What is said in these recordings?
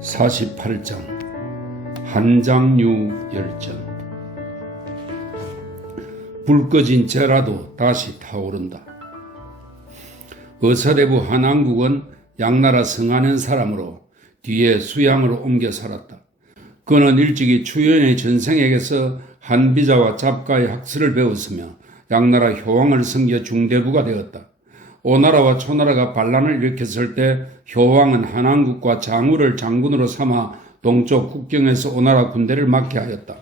48장 한장류 열전. 불 꺼진 재라도 다시 타오른다. 어사대부 한항국은 양나라 성하는 사람으로 뒤에 수양으로 옮겨 살았다. 그는 일찍이 추연의 전생에게서 한비자와 잡가의 학술을 배웠으며 양나라 효왕을 섬겨 중대부가 되었다. 오나라와 초나라가 반란을 일으켰을 때 효왕은 한항국과 장우를 장군으로 삼아 동쪽 국경에서 오나라 군대를 막게 하였다.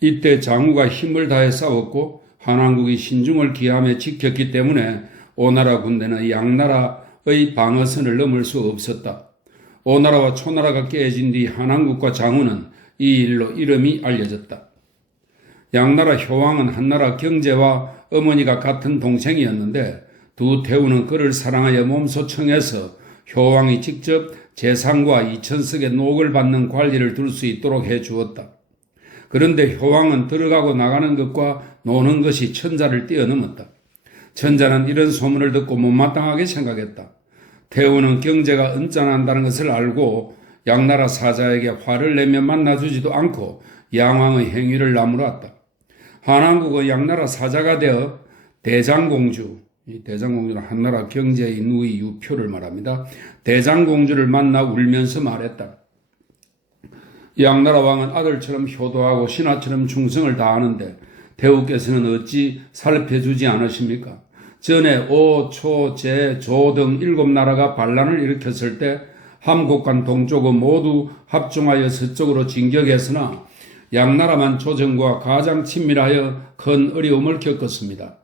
이때 장우가 힘을 다해 싸웠고 한항국이 신중을 기하며 지켰기 때문에 오나라 군대는 양나라의 방어선을 넘을 수 없었다. 오나라와 초나라가 깨진 뒤 한항국과 장우는 이 일로 이름이 알려졌다. 양나라 효왕은 한나라 경제와 어머니가 같은 동생이었는데 두 태우는 그를 사랑하여 몸소 청해서 효왕이 직접 재상과 이천석의 녹을 받는 관리를 둘 수 있도록 해주었다. 그런데 효왕은 들어가고 나가는 것과 노는 것이 천자를 뛰어넘었다. 천자는 이런 소문을 듣고 못마땅하게 생각했다. 태우는 경제가 언짢아한다는 것을 알고 양나라 사자에게 화를 내며 만나주지도 않고 양왕의 행위를 나무랐다. 한항국은 양나라 사자가 되어 대장공주, 이 대장공주는 한나라 경제의 누이 유표를 말합니다. 대장공주를 만나 울면서 말했다. 양나라 왕은 아들처럼 효도하고 신하처럼 충성을 다하는데 대우께서는 어찌 살펴주지 않으십니까? 전에 오, 초, 제, 조 등 7나라가 반란을 일으켰을 때 함국간 동쪽은 모두 합종하여 서쪽으로 진격했으나 양나라만 조정과 가장 친밀하여 큰 어려움을 겪었습니다.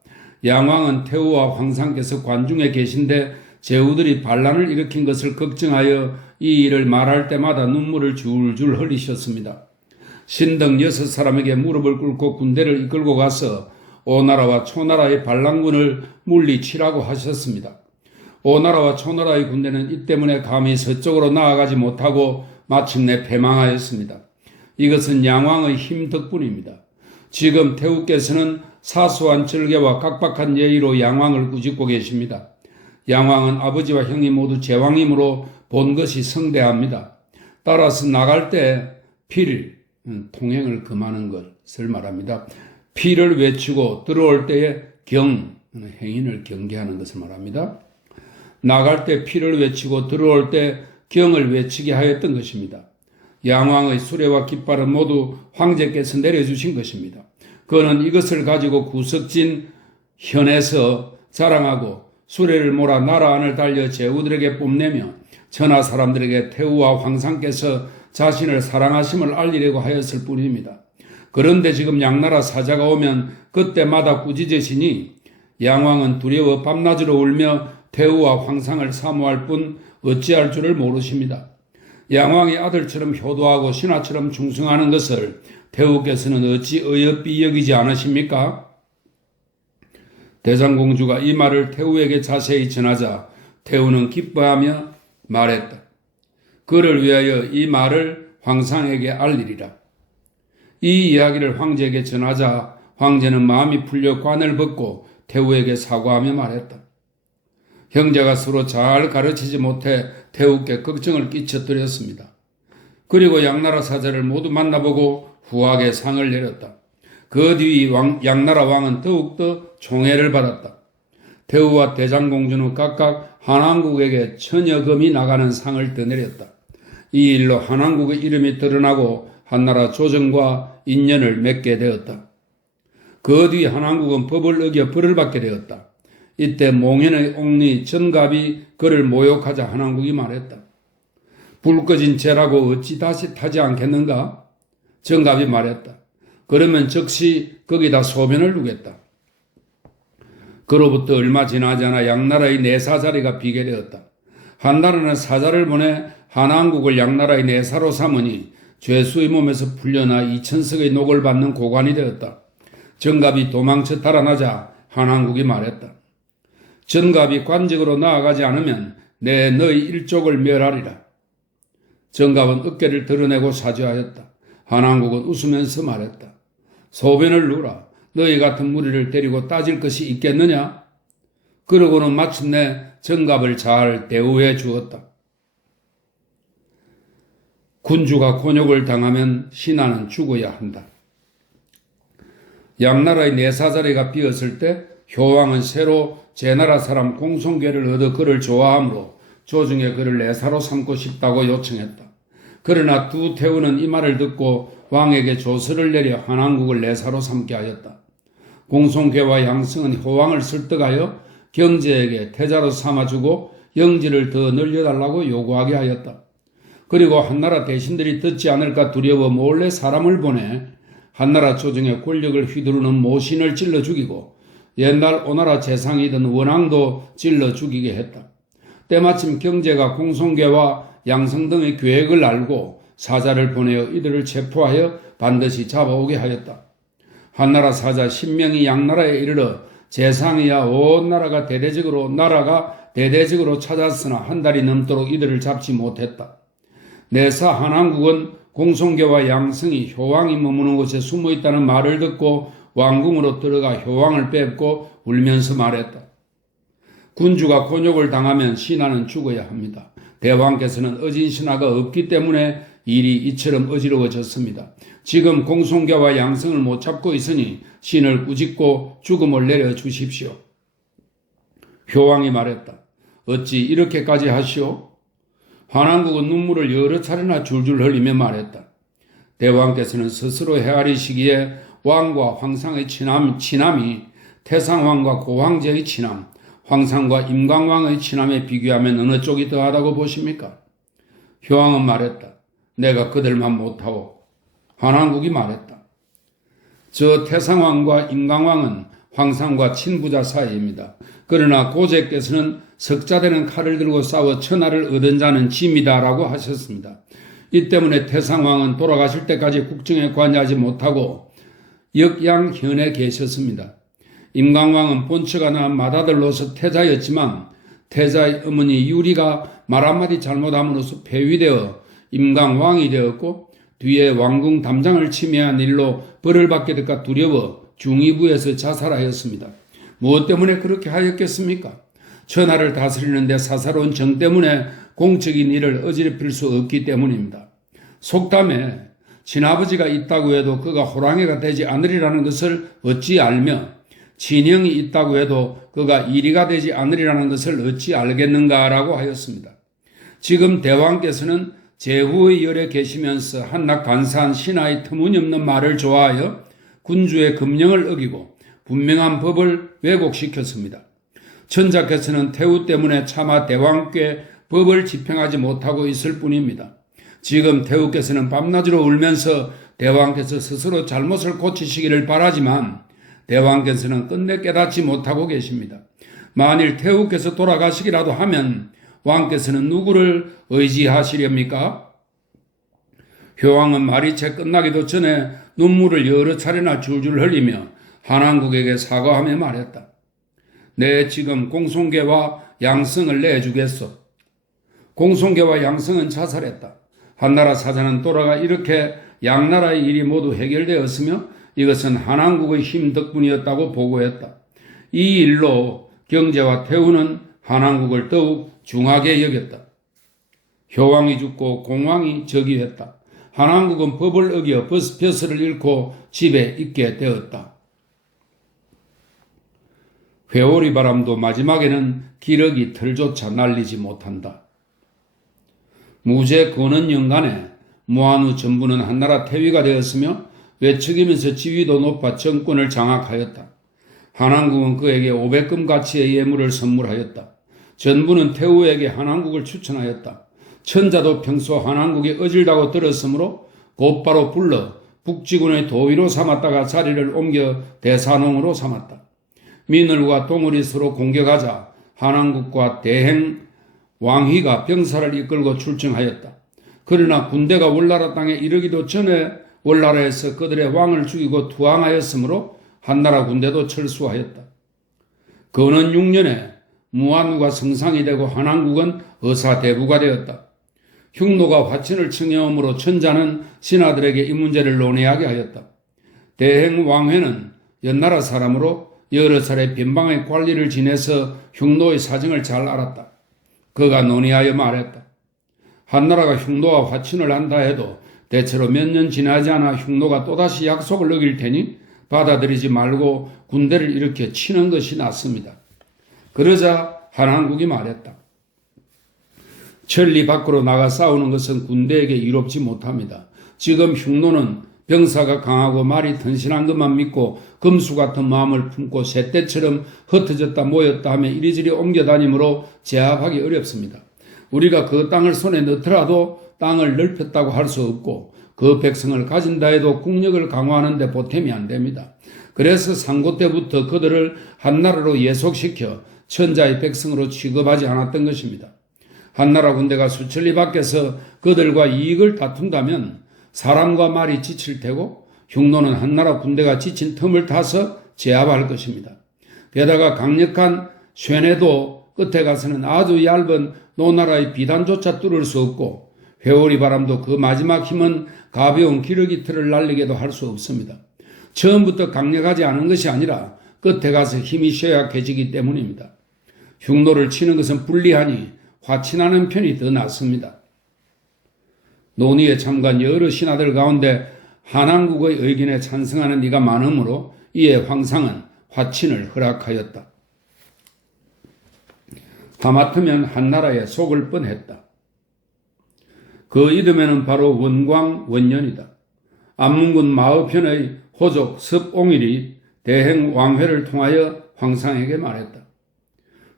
양왕은 태우와 황상께서 관중에 계신데 제후들이 반란을 일으킨 것을 걱정하여 이 일을 말할 때마다 눈물을 줄줄 흘리셨습니다. 신등 6사람에게 무릎을 꿇고 군대를 이끌고 가서 오나라와 초나라의 반란군을 물리치라고 하셨습니다. 오나라와 초나라의 군대는 이 때문에 감히 서쪽으로 나아가지 못하고 마침내 패망하였습니다. 이것은 양왕의 힘 덕분입니다. 지금 태우께서는 사소한 절개와 각박한 예의로 양왕을 꾸짖고 계십니다. 양왕은 아버지와 형이 모두 제왕이므로 본 것이 성대합니다. 따라서 나갈 때 필, 통행을 금하는 것을 말합니다. 필을 외치고 들어올 때에 경, 행인을 경계하는 것을 말합니다. 나갈 때 필을 외치고 들어올 때 경을 외치게 하였던 것입니다. 양왕의 수레와 깃발은 모두 황제께서 내려주신 것입니다. 그는 이것을 가지고 구석진 현에서 자랑하고 수레를 몰아 나라 안을 달려 제후들에게 뽐내며 천하 사람들에게 태우와 황상께서 자신을 사랑하심을 알리려고 하였을 뿐입니다. 그런데 지금 양나라 사자가 오면 그때마다 꾸짖으시니 양왕은 두려워 밤낮으로 울며 태우와 황상을 사모할 뿐 어찌할 줄을 모르십니다. 양왕이 아들처럼 효도하고 신하처럼 충성하는 것을 태우께서는 어찌 어여삐 여기지 않으십니까? 대장공주가 이 말을 태우에게 자세히 전하자 태우는 기뻐하며 말했다. 그를 위하여 이 말을 황상에게 알리리라. 이 이야기를 황제에게 전하자 황제는 마음이 풀려 관을 벗고 태우에게 사과하며 말했다. 형제가 서로 잘 가르치지 못해 태우께 걱정을 끼쳐드렸습니다. 그리고 양나라 사자를 모두 만나보고 후하게 상을 내렸다. 그 뒤 양나라 왕은 더욱더 총애를 받았다. 태우와 대장공주는 각각 한항국에게 천여금이 나가는 상을 떠내렸다. 이 일로 한항국의 이름이 드러나고 한나라 조정과 인연을 맺게 되었다. 그 뒤 한항국은 법을 어겨 벌을 받게 되었다. 이때 몽현의 옥리 전갑이 그를 모욕하자 한항국이 말했다. 불 꺼진 재라고 어찌 다시 타지 않겠는가? 전갑이 말했다. 그러면 즉시 거기다 소변을 누겠다. 그로부터 얼마 지나지 않아 양나라의 내사자리가 비게 되었다. 한나라는 사자를 보내 한항국을 양나라의 내사로 삼으니 죄수의 몸에서 풀려나 이천석의 녹을 받는 고관이 되었다. 전갑이 도망쳐 달아나자 한항국이 말했다. 전갑이 관직으로 나아가지 않으면 너희 일족을 멸하리라. 전갑은 어깨를 드러내고 사죄하였다. 한항국은 웃으면서 말했다. 소변을 누라. 너희 같은 무리를 데리고 따질 것이 있겠느냐? 그러고는 마침내 전갑을 잘 대우해 주었다. 군주가 곤욕을 당하면 신하는 죽어야 한다. 양나라의 네 사자리가 비었을 때 효왕은 새로 제나라 사람 공송궤를 얻어 그를 좋아하므로 조중에 그를 내사로 삼고 싶다고 요청했다. 그러나 두 태우는 이 말을 듣고 왕에게 조서를 내려 한왕국을 내사로 삼게 하였다. 공송궤와 양승은 효왕을 설득하여 경제에게 태자로 삼아주고 영지를 더 늘려달라고 요구하게 하였다. 그리고 한나라 대신들이 듣지 않을까 두려워 몰래 사람을 보내 한나라 조정의 권력을 휘두르는 모신을 찔러 죽이고 옛날 오나라 재상이던 원앙도 찔러 죽이게 했다. 때마침 경제가 공송궤와 양성 등의 계획을 알고 사자를 보내어 이들을 체포하여 반드시 잡아오게 하였다. 한나라 사자 10명이 양나라에 이르러 재상이야 온 나라가 대대적으로 찾았으나 한 달이 넘도록 이들을 잡지 못했다. 내사 한왕국은 공송궤와 양승이 효왕이 머무는 곳에 숨어있다는 말을 듣고 왕궁으로 들어가 효왕을 뵙고 울면서 말했다. 군주가 곤욕을 당하면 신하는 죽어야 합니다. 대왕께서는 어진 신하가 없기 때문에 일이 이처럼 어지러워졌습니다. 지금 공송궤와 양승을 못 잡고 있으니 신을 꾸짖고 죽음을 내려주십시오. 효왕이 말했다. 어찌 이렇게까지 하시오? 한왕국은 눈물을 여러 차례나 줄줄 흘리며 말했다. 대왕께서는 스스로 헤아리시기에 왕과 황상의 친함이 태상왕과 고황제의 친함, 황상과 임광왕의 친함에 비교하면 어느 쪽이 더하다고 보십니까? 효왕은 말했다. 내가 그들만 못하오. 한왕국이 말했다. 저 태상왕과 임광왕은 황상과 친부자 사이입니다. 그러나 고제께서는 석자되는 칼을 들고 싸워 천하를 얻은 자는 짐이다라고 하셨습니다. 이 때문에 태상왕은 돌아가실 때까지 국정에 관여하지 못하고 역양현에 계셨습니다. 임광왕은 본처가 낳은 맏아들로서 태자였지만 태자의 어머니 유리가 말 한마디 잘못함으로써 폐위되어 임광왕이 되었고 뒤에 왕궁 담장을 침해한 일로 벌을 받게 될까 두려워 중위부에서 자살하였습니다. 무엇 때문에 그렇게 하였겠습니까? 천하를 다스리는 데 사사로운 정 때문에 공적인 일을 어지럽힐 수 없기 때문입니다. 속담에 친아버지가 있다고 해도 그가 호랑이가 되지 않으리라는 것을 어찌 알며 친형이 있다고 해도 그가 이리가 되지 않으리라는 것을 어찌 알겠는가라고 하였습니다. 지금 대왕께서는 제후의 열에 계시면서 한낱 간사한 신하의 터무니없는 말을 좋아하여 군주의 금령을 어기고 분명한 법을 왜곡시켰습니다. 천자께서는 태후 때문에 차마 대왕께 법을 집행하지 못하고 있을 뿐입니다. 지금 태후께서는 밤낮으로 울면서 대왕께서 스스로 잘못을 고치시기를 바라지만 대왕께서는 끝내 깨닫지 못하고 계십니다. 만일 태후께서 돌아가시기라도 하면 왕께서는 누구를 의지하시렵니까? 효왕은 말이 채 끝나기도 전에 눈물을 여러 차례나 줄줄 흘리며 한왕국에게 사과하며 말했다. 내 지금 공송궤와 양승을 내주겠소. 공송궤와 양승은 자살했다. 한나라 사자는 돌아가 이렇게 양나라의 일이 모두 해결되었으며 이것은 한왕국의 힘 덕분이었다고 보고했다. 이 일로 경제와 태후는 한왕국을 더욱 중하게 여겼다. 효왕이 죽고 공왕이 즉위했다. 한왕국은 법을 어겨 벼슬을 잃고 집에 있게 되었다. 회오리 바람도 마지막에는 기러기 털조차 날리지 못한다. 무제 근원 연간에 무한후 전부는 한나라 태위가 되었으며 외척이면서 지위도 높아 정권을 장악하였다. 한왕국은 그에게 500금 가치의 예물을 선물하였다. 전부는 태후에게 한왕국을 추천하였다. 천자도 평소 한왕국이 어질다고 들었으므로 곧바로 불러 북지군의 도위로 삼았다가 자리를 옮겨 대사농으로 삼았다. 민을과 동을이 서로 공격하자 한왕국과 대행 왕희가 병사를 이끌고 출정하였다. 그러나 군대가 월나라 땅에 이르기도 전에 월나라에서 그들의 왕을 죽이고 투항하였으므로 한나라 군대도 철수하였다. 근원 6년에 무한후가 성상이 되고 한왕국은 의사대부가 되었다. 흉노가 화친을 청해오므로 천자는 신하들에게 이 문제를 논의하게 하였다. 대행 왕회는 연나라 사람으로 여러 차례 변방의 관리를 지내서 흉노의 사정을 잘 알았다. 그가 논의하여 말했다. 한나라가 흉노와 화친을 한다 해도 대체로 몇 년 지나지 않아 흉노가 또다시 약속을 어길 테니 받아들이지 말고 군대를 일으켜 치는 것이 낫습니다. 그러자 한항국이 말했다. 천리 밖으로 나가 싸우는 것은 군대에게 이롭지 못합니다. 지금 흉노는 병사가 강하고 말이 튼실한 것만 믿고 금수 같은 마음을 품고 새떼처럼 흩어졌다 모였다 하며 이리저리 옮겨다니므로 제압하기 어렵습니다. 우리가 그 땅을 손에 넣더라도 땅을 넓혔다고 할 수 없고 그 백성을 가진다 해도 국력을 강화하는 데 보탬이 안 됩니다. 그래서 상고 때부터 그들을 한나라로 예속시켜 천자의 백성으로 취급하지 않았던 것입니다. 한나라 군대가 수천리 밖에서 그들과 이익을 다툰다면 사람과 말이 지칠 테고 흉노는 한나라 군대가 지친 틈을 타서 제압할 것입니다. 게다가 강력한 쇠뇌도 끝에 가서는 아주 얇은 노나라의 비단조차 뚫을 수 없고 회오리 바람도 그 마지막 힘은 가벼운 기러기 틀을 날리게도 할 수 없습니다. 처음부터 강력하지 않은 것이 아니라 끝에 가서 힘이 쇠약해지기 때문입니다. 흉노를 치는 것은 불리하니 화친하는 편이 더 낫습니다. 논의에 참가한 여러 신하들 가운데 한항국의 의견에 찬성하는 이가 많으므로 이에 황상은 화친을 허락하였다. 하마터면 한나라에 속을 뻔했다. 그 이듬해는 바로 원광 원년이다. 안문군 마의편의 호족 습옹일이 대행 왕회를 통하여 황상에게 말했다.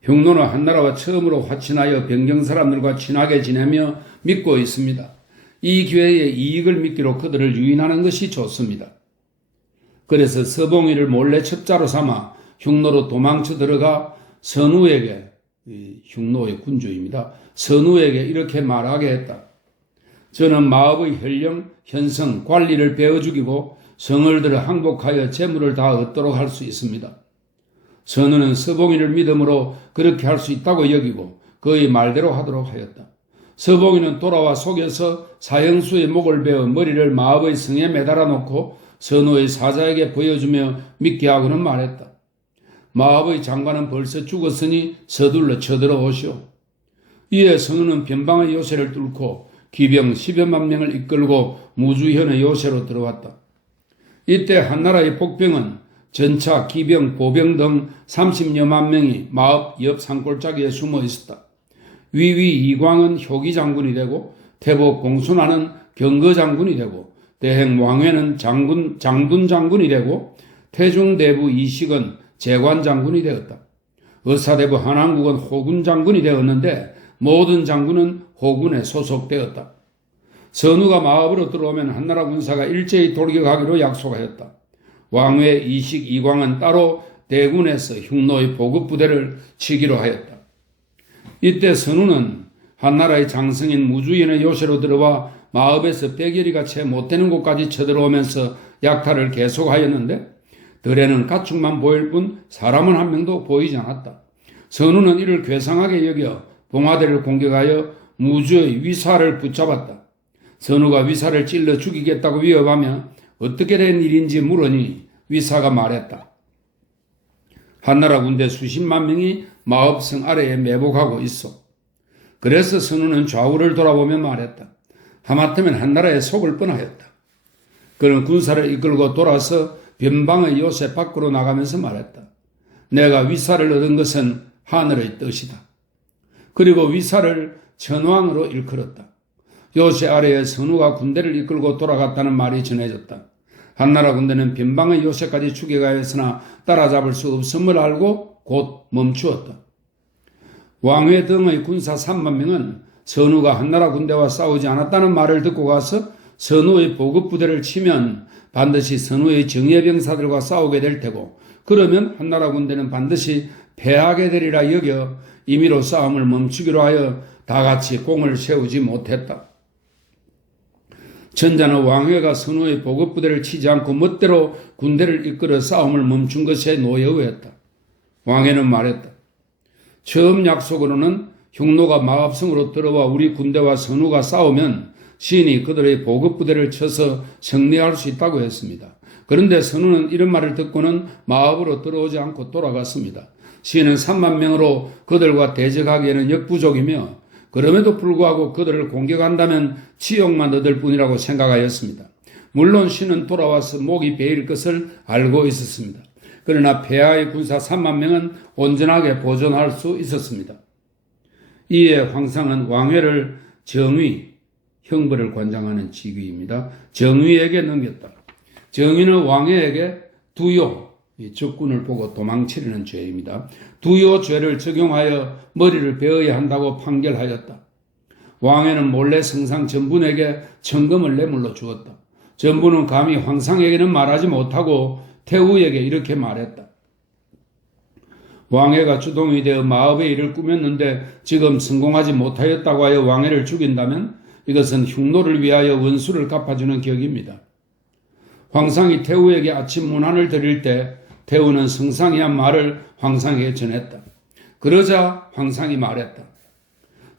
흉노는 한나라와 처음으로 화친하여 변경 사람들과 친하게 지내며 믿고 있습니다. 이 기회에 이익을 믿기로 그들을 유인하는 것이 좋습니다. 그래서 서봉이를 몰래 첩자로 삼아 흉노로 도망쳐 들어가 선우에게, 흉노의 군주입니다. 선우에게 이렇게 말하게 했다. 저는 마읍의 혈령, 현성, 관리를 베어 죽이고 성을 들어 항복하여 재물을 다 얻도록 할 수 있습니다. 선우는 서봉이를 믿음으로 그렇게 할 수 있다고 여기고 그의 말대로 하도록 하였다. 서봉이는 돌아와 속에서 사형수의 목을 베어 머리를 마읍의 성에 매달아 놓고 선우의 사자에게 보여주며 믿게 하고는 말했다. 마읍의 장관은 벌써 죽었으니 서둘러 쳐들어오시오. 이에 선우는 변방의 요새를 뚫고 기병 10여만 명을 이끌고 무주현의 요새로 들어왔다. 이때 한나라의 복병은 전차, 기병, 보병 등 30여만 명이 마읍 옆 산골짜기에 숨어 있었다. 위위 이광은 효기 장군이 되고 태복 공순하는 경거 장군이 되고 대행 왕회는 장둔 장군이 되고 태중대부 이식은 재관 장군이 되었다. 의사대부 한항국은 호군 장군이 되었는데 모든 장군은 호군에 소속되었다. 선우가 마읍으로 들어오면 한나라 군사가 일제히 돌격하기로 약속하였다. 왕회 이식 이광은 따로 대군에서 흉노의 보급부대를 치기로 하였다. 이때 선우는 한나라의 장성인 무주인의 요새로 들어와 마읍에서 100여리가 채 못되는 곳까지 쳐들어오면서 약탈을 계속하였는데 들에는 가축만 보일 뿐 사람은 한 명도 보이지 않았다. 선우는 이를 괴상하게 여겨 봉화대를 공격하여 무주의 위사를 붙잡았다. 선우가 위사를 찔러 죽이겠다고 위협하며 어떻게 된 일인지 물으니 위사가 말했다. 한나라 군대 수십만 명이 마읍성 아래에 매복하고 있어. 그래서 선우는 좌우를 돌아보며 말했다. 하마터면 한나라에 속을 뻔하였다. 그는 군사를 이끌고 돌아서 변방의 요새 밖으로 나가면서 말했다. 내가 위사를 얻은 것은 하늘의 뜻이다. 그리고 위사를 천왕으로 일컬었다. 요새 아래에 선우가 군대를 이끌고 돌아갔다는 말이 전해졌다. 한나라 군대는 변방의 요새까지 추격하였으나 따라잡을 수 없음을 알고 곧 멈추었다. 왕회 등의 군사 3만 명은 선우가 한나라 군대와 싸우지 않았다는 말을 듣고 가서 선우의 보급부대를 치면 반드시 선우의 정예병사들과 싸우게 될 테고 그러면 한나라 군대는 반드시 패하게 되리라 여겨 임의로 싸움을 멈추기로 하여 다 같이 공을 세우지 못했다. 전자는 왕회가 선우의 보급부대를 치지 않고 멋대로 군대를 이끌어 싸움을 멈춘 것에 노여워했다. 왕회는 말했다. 처음 약속으로는 흉노가 마읍성으로 들어와 우리 군대와 선우가 싸우면 시인이 그들의 보급부대를 쳐서 승리할 수 있다고 했습니다. 그런데 선우는 이런 말을 듣고는 마읍으로 들어오지 않고 돌아갔습니다. 시인은 3만 명으로 그들과 대적하기에는 역부족이며 그럼에도 불구하고 그들을 공격한다면 치욕만 얻을 뿐이라고 생각하였습니다. 물론 신은 돌아와서 목이 베일 것을 알고 있었습니다. 그러나 폐하의 군사 3만 명은 온전하게 보존할 수 있었습니다. 이에 황상은 왕회를 정의, 형벌을 관장하는 직위입니다. 정의에게 넘겼다. 정의는 왕회에게 두요, 적군을 보고 도망치려는 죄입니다. 두요 죄를 적용하여 머리를 베어야 한다고 판결하였다. 왕회는 몰래 성상 전분에게 천금을 내물로 주었다. 전분은 감히 황상에게는 말하지 못하고 태우에게 이렇게 말했다. 왕회가 주동이 되어 마법의 일을 꾸몄는데 지금 성공하지 못하였다고 하여 왕회를 죽인다면 이것은 흉노를 위하여 원수를 갚아주는 격입니다. 황상이 태우에게 아침 문안을 드릴 때 태우는 성상이 한 말을 황상에게 전했다. 그러자 황상이 말했다.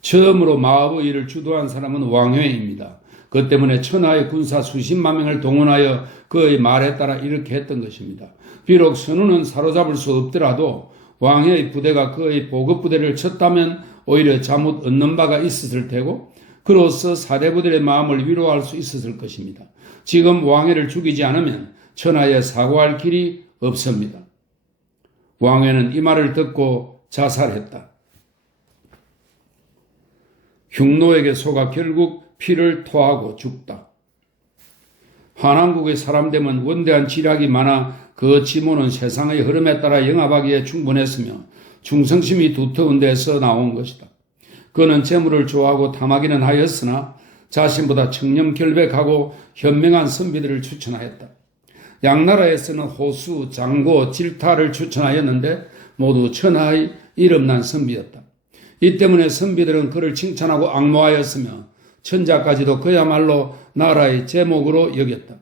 처음으로 마법의 일을 주도한 사람은 왕회입니다. 그 때문에 천하의 군사 수십만 명을 동원하여 그의 말에 따라 이렇게 했던 것입니다. 비록 선우는 사로잡을 수 없더라도 왕의 부대가 그의 보급부대를 쳤다면 오히려 잠못 얻는 바가 있었을 테고 그로써 사대부들의 마음을 위로할 수 있었을 것입니다. 지금 왕회를 죽이지 않으면 천하에 사고할 길이 없습니다. 왕회는 이 말을 듣고 자살했다. 흉노에게 속아 결국 피를 토하고 죽다. 한왕국의 사람됨은 원대한 지략이 많아 그 지모는 세상의 흐름에 따라 영합하기에 충분했으며 충성심이 두터운 데서 나온 것이다. 그는 재물을 좋아하고 탐하기는 하였으나 자신보다 청렴결백하고 현명한 선비들을 추천하였다. 양나라에서는 호수, 장고, 질타를 추천하였는데 모두 천하의 이름난 선비였다. 이 때문에 선비들은 그를 칭찬하고 앙모하였으며 천자까지도 그야말로 나라의 제목으로 여겼다.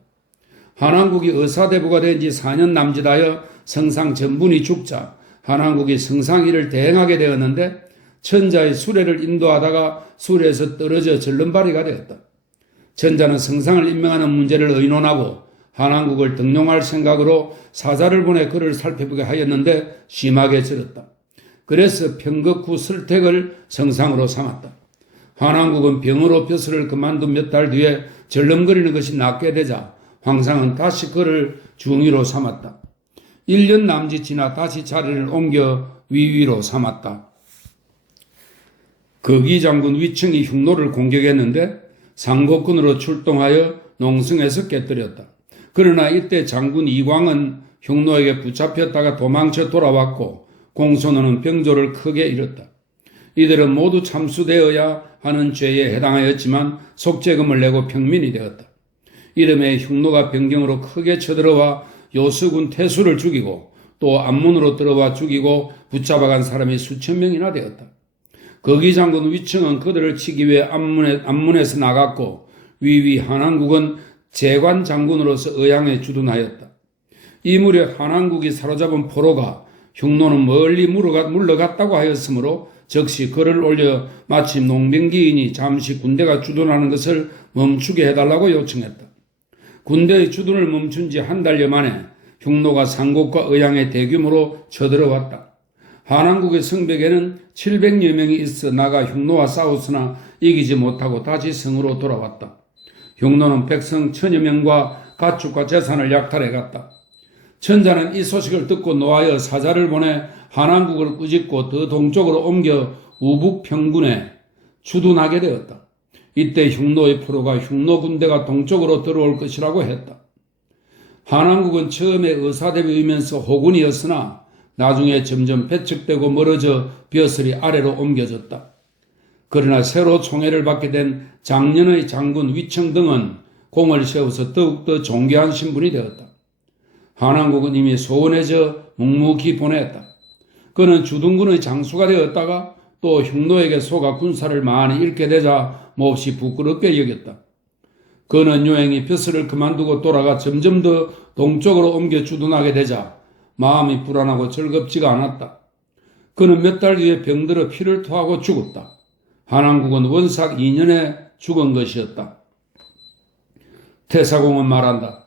한왕국이 의사대부가 된 지 4년 남짓하여 성상 전분이 죽자 한왕국이 성상일을 대행하게 되었는데 천자의 수레를 인도하다가 수레에서 떨어져 절름발이가 되었다. 천자는 성상을 임명하는 문제를 의논하고 한왕국을 등용할 생각으로 사자를 보내 그를 살펴보게 하였는데 심하게 절었다. 그래서 평극후 설택을 성상으로 삼았다. 한왕국은 병으로 벼슬을 그만둔 몇 달 뒤에 절름거리는 것이 낫게 되자 황상은 다시 그를 중위로 삼았다. 1년 남짓 지나 다시 자리를 옮겨 위위로 삼았다. 거기 장군 위층이 흉노를 공격했는데 상고군으로 출동하여 농성에서 깨뜨렸다. 그러나 이때 장군 이광은 흉노에게 붙잡혔다가 도망쳐 돌아왔고 공손호는 병조를 크게 잃었다. 이들은 모두 참수되어야 하는 죄에 해당하였지만 속죄금을 내고 평민이 되었다. 이름에 흉노가 변경으로 크게 쳐들어와 요수군 태수를 죽이고 또 안문으로 들어와 죽이고 붙잡아간 사람이 수천 명이나 되었다. 거기 장군 위층은 그들을 치기 위해 안문에서 나갔고 위위 한왕국은 재관 장군으로서 의향에 주둔하였다. 이 무렵 한왕국이 사로잡은 포로가 흉노는 멀리 물러갔다고 하였으므로 즉시 글을 올려 마침 농병기인이 잠시 군대가 주둔하는 것을 멈추게 해달라고 요청했다. 군대의 주둔을 멈춘 지 한 달여 만에 흉노가 상국과 의향에 대규모로 쳐들어왔다. 한왕국의 성벽에는 700여 명이 있어 나가 흉노와 싸웠으나 이기지 못하고 다시 성으로 돌아왔다. 흉노는 백성 1000여 명과 가축과 재산을 약탈해갔다. 천자는 이 소식을 듣고 노하여 사자를 보내 한왕국을 꾸짖고 더 동쪽으로 옮겨 우북평군에 주둔하게 되었다. 이때 흉노의 포로가 흉노 군대가 동쪽으로 들어올 것이라고 했다. 한왕국은 처음에 의사대비이면서 호군이었으나 나중에 점점 배척되고 멀어져 벼슬이 아래로 옮겨졌다. 그러나 새로 총애를 받게 된 장년의 장군 위청 등은 공을 세워서 더욱더 존귀한 신분이 되었다. 한왕국은 이미 소원해져 묵묵히 보냈다. 그는 주둔군의 장수가 되었다가 또 흉노에게 속아 군사를 많이 잃게 되자 몹시 부끄럽게 여겼다. 그는 요행이 벼슬을 그만두고 돌아가 점점 더 동쪽으로 옮겨 주둔하게 되자 마음이 불안하고 즐겁지가 않았다. 그는 몇 달 뒤에 병들어 피를 토하고 죽었다. 한왕국은 원삭 2년에 죽은 것이었다. 태사공은 말한다.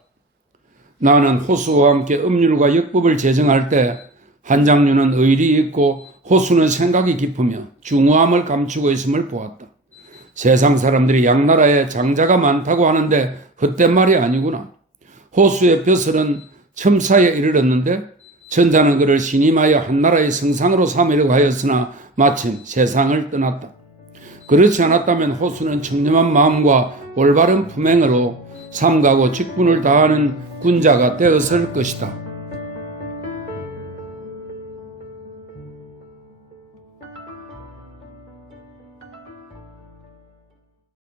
나는 호수와 함께 음률과 역법을 제정할 때 한장류는 의리 있고 호수는 생각이 깊으며 중후함을 감추고 있음을 보았다. 세상 사람들이 양나라에 장자가 많다고 하는데 헛된 말이 아니구나. 호수의 벼슬은 첨사에 이르렀는데 천자는 그를 신임하여 한나라의 성상으로 삼으려고 하였으나 마침 세상을 떠났다. 그렇지 않았다면 호수는 청렴한 마음과 올바른 품행으로 삼가고 직분을 다하는 군자가 되었을 것이다.